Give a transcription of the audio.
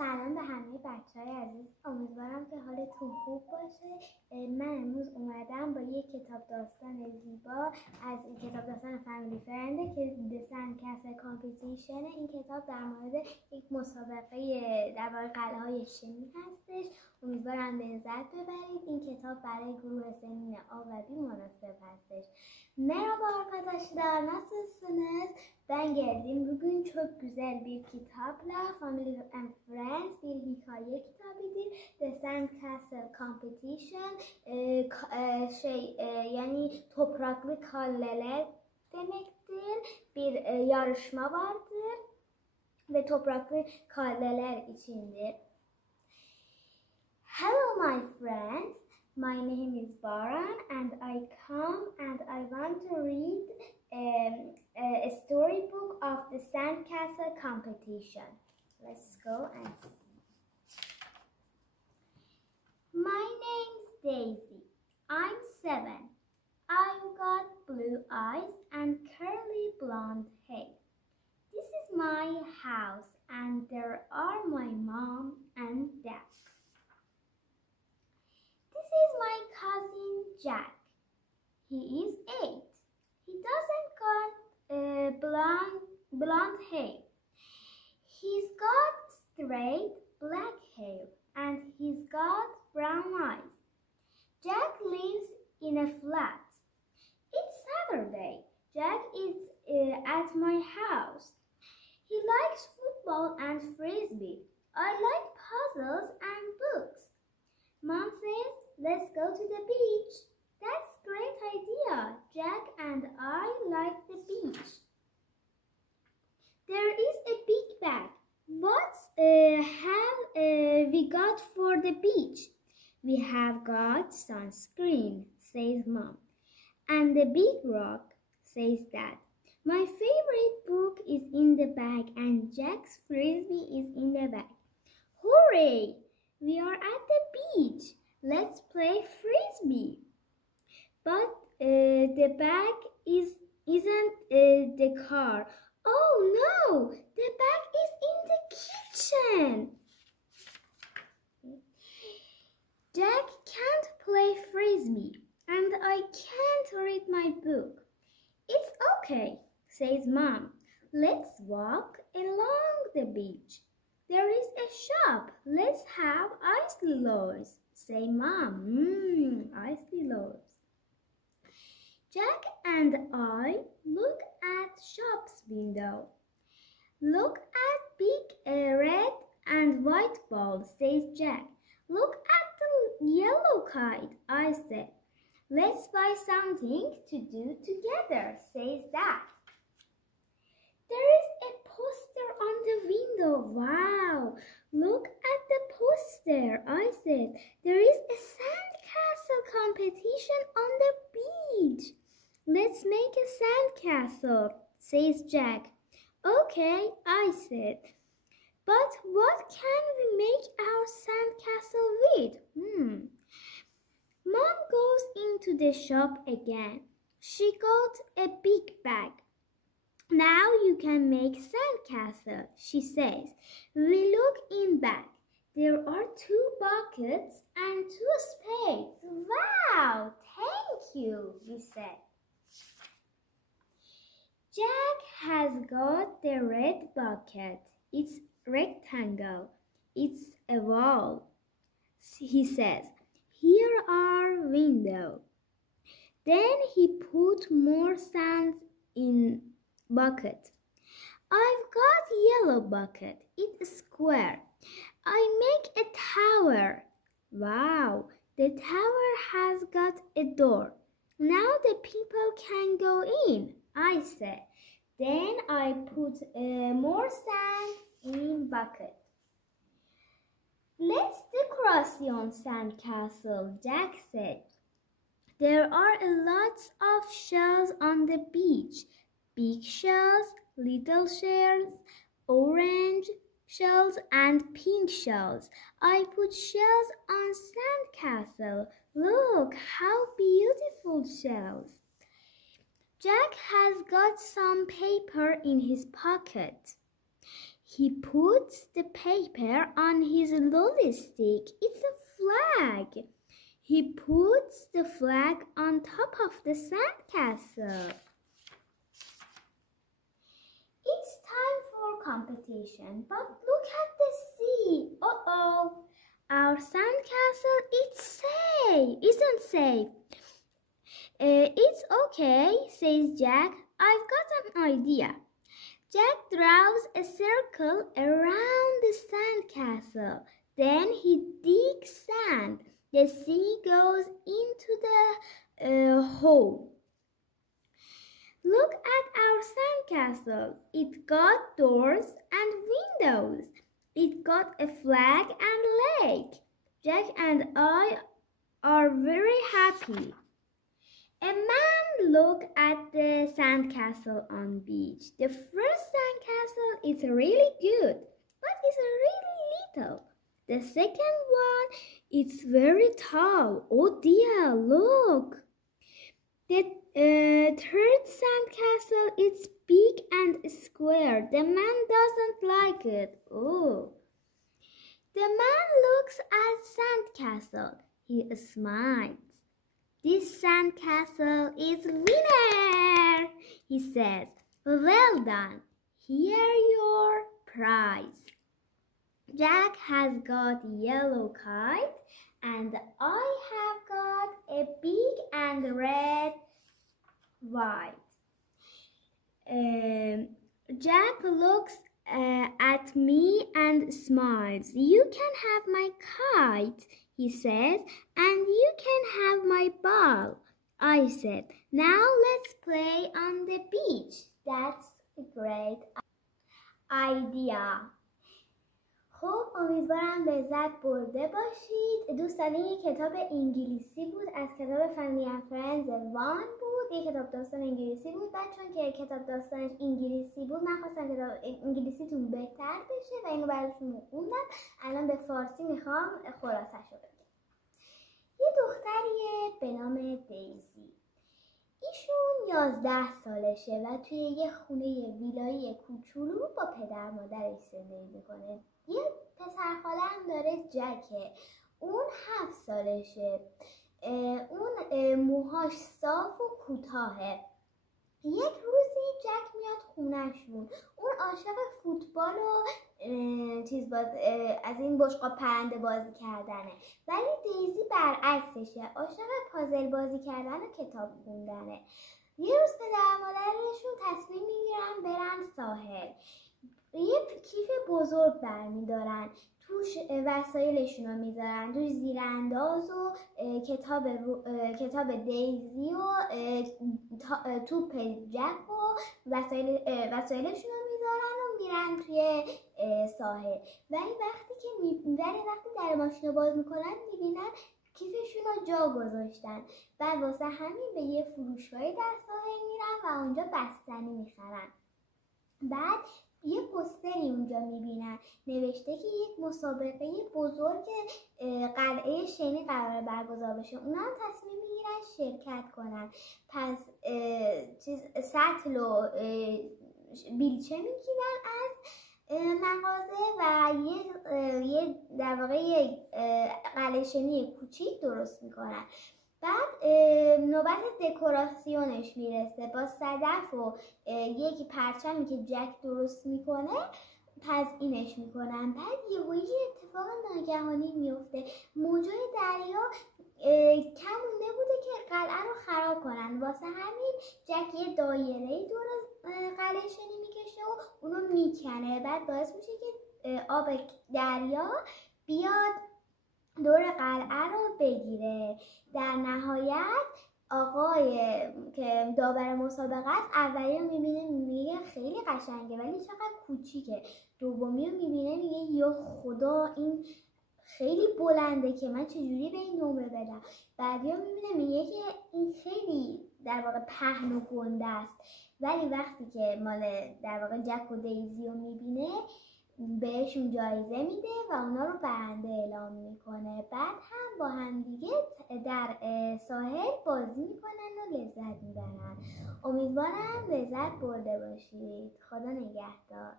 سلام به همه بچه‌های عزیز، امیدوارم که حالتون خوب باشه. من امروز اومدم با یک کتاب داستان زیبا از این کتاب داستان فامیلی فرنده که The Sandcastle Competition. این کتاب در مورد یک مسابقه درباره قلعه‌های شیمی hastش. امیدوارم لذت ببرید. این kitap برای gruh seni A ve B münasip hastش. Merhaba arkadaşlar, nasılsınız? Ben geldim. Bugün çok güzel bir kitapla Family and Friends bir hikaye kitabıdır. The Sandcastle Competition yani topraklı kaleler demektir. Bir yarışma vardır ve topraklı kaleler içindir. Hello my friends, my name is Baran and I come and I want to read a storybook of the Sandcastle Competition. Let's go and see. My name's Daisy. I'm 7. I've got blue eyes and curly blonde hair. This is my house and there are my mom and dad. This is my cousin Jack. He is 8. He doesn't got blonde hair. He's got straight black hair and he's got brown eyes. Jack lives in a flat. It's Saturday. Jack is at my house. He likes football and frisbee. I like puzzles and books. Mom says, let's go to the beach. That's a great idea. Jack and I like the beach. There is a big bag. What have we got for the beach? We have got sunscreen, says Mom. And the big rock, says Dad. My favorite book is in the bag and Jack's frisbee is in the bag. Hooray! We are at the beach. Let's play frisbee. But the bag isn't the car. Oh no! The bag is in the kitchen. Jack can't play frisbee and I can't read my book. It's okay, says Mom. Let's walk along the beach. There is a shop. Let's have ice lollies, say Mom. Ice lollies. Jack and I look at shop's window. Look at big red and white ball, says Jack. Look at the yellow kite, I said. Let's buy something to do together, says Dad. There is a poster on the window. Wow! Look at the poster, I said. There is a sandcastle competition on the beach. Let's make a sandcastle, says Jack. Okay, I said. But what can we make our sandcastle with? Mom goes into the shop again. She got a big bag. Now you can make sandcastle, she says. We look in bag. There are 2 buckets and 2 spades. Wow, thank you, we said. Jack has got the red bucket. It's rectangle. It's a wall. He says, here are windows. Then he put more sand in bucket. I've got yellow bucket. It's square. I make a tower. Wow, the tower has got a door. Now the people can go in, I said. Then I put more sand in bucket. Let's decoration sandcastle, Jack said. There are lots of shells on the beach. Big shells, little shells, orange shells and pink shells. I put shells on sandcastle. Look how beautiful shells. Jack has got some paper in his pocket. He puts the paper on his lolly stick. It's a flag. He puts the flag on top of the sandcastle. It's time for competition, but look at the sea. Uh-oh, our sandcastle isn't safe. It's okay, says Jack. I've got an idea. Jack draws a circle around the sandcastle. Then he digs sand. The sea goes into the hole. Look at our sandcastle. It got doors and windows. It got a flag and lake. Jack and I are very happy. A man looked at the sandcastle on beach. The first sandcastle is really good, but it's really little. The second one is very tall. Oh dear, look. The third sandcastle is big and square. The man doesn't like it. Oh. The man looks at sandcastle. He smiles. This sandcastle is winner, he says. Well done. Here your prize. Jack has got a yellow kite and I have got a big and red white. Jack looks at me and smiles. You can have my kite, he says, and you can have my ball. I said, now let's play on the beach. That's a great idea. خب امیدوارم لذت برده باشید. دوستان این کتاب انگلیسی بود، از کتاب فامیلی اند فرندز 1 بود. یک کتاب داستان انگلیسی بود. بعد چون که کتاب داستانش انگلیسی بود من خواستم کتاب انگلیسیتون بهتر بشه و اینو براتون خوندم. الان به فارسی میخوام خلاصه‌شو بگم. یه دختریه به نام دیزی. ایشون 11 سالشه و توی یه خونه ویلایی کوچولو با پدر مادرش زندگی میکنه. یه پسرخاله هم داره، جکه. اون 7 سالشه. اون موهاش صاف و کوتاهه. یک روزی جک میاد خونهشون. اون عاشق فوتبال و از این بشقاب پرنده بازی کردنه، ولی دیزی برعکسشه، عاشق پازل بازی کردن و کتاب خوندنه. یه روز پدر مادرشون تصمیم میگیرن برن ساحل. یه کیف بزرگ برمیدارن، توش وسایلشون رو میذارن، توش زیرانداز و کتاب دیزی و توپ جک و وسایلشون رو میذارن و میرن توی ساحل. ولی وقتی در ماشین رو باز میکنن میبینن کیفشون رو جا گذاشتن. بعد واسه همین به یه فروشگاهی در ساحل میرن و اونجا بستنی میخرن. بعد یه پوستری اونجا میبینن نوشته که یک مسابقه بزرگ قلعه شنی قراره برگزار بشه. اونا هم تصمیم میگیرن شرکت کنن. پس سطل و بیلچه میگیرن از مغازه و یه در واقع یه قلعه شنی کوچیک درست میکنن. بعد نوبت دکوراسیونش میرسه. با صدف و یک پرچمی که جک درست میکنه تزیینش میکنن. بعد یه اتفاق ناگهانی میفته. موجای دریا کم مونده بوده که قلعه رو خراب کنن. واسه همین جک یه دایره‌ای دور قلعه شنی میکشه و اونو میکنه. بعد باعث میشه که آب دریا بیاد دور قلعه رو بگیره. در نهایت آقای که داور مسابقه است اولی رو میبینه میگه خیلی قشنگه ولی چقدر کوچیکه. دومی رو میبینه میگه یا خدا این خیلی بلنده که من چجوری به این نمره بدم. بعدی رو میبینه میگه که این خیلی در واقع پهن و گنده است. ولی وقتی که مال در واقع جک و دیزی رو میبینه بهشون جایزه میده و اونا رو برنده اعلام میکنه. بعد هم با هم دیگه در ساحل بازی میکنن و لذت میبرن. امیدوارم لذت برده باشید. خدا نگهدار.